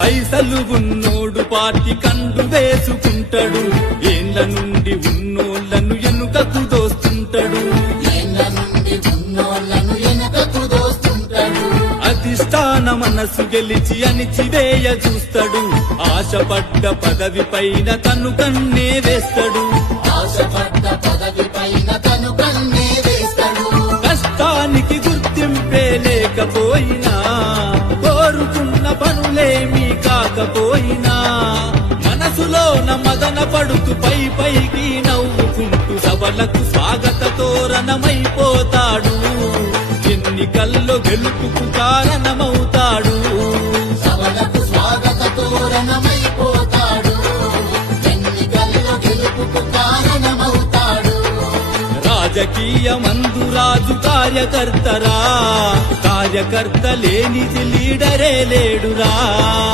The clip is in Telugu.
పైసలు ఉన్నోడు పార్టీ కండు వేసుకుంటాడు, ఏళ్ల నుండి ఉన్నోళ్లను ఎనుకకు దోస్తుంటాడు. అధిష్టాన మనసు గెలిచి అణిచివేయ చూస్తాడు, ఆశపడ్డ పదవి పైన తను కన్నే వేస్తాడు. కష్టానికి గుర్తింపే లేకపోయినా, కోరుకున్న పనులేమీ కాకపోయినా, మనసులోన మదన పడుతూ పైకి నవ్వుకుంటూ సభలకు స్వాగత తోరణమైపోతాడు. ఎన్నికల్లో గెలుపుకు కారణమవుతాడు. రాజకీయమందు రాజు కార్యకర్తరా, కార్యకర్త లేనిది లీడరే లేడురా.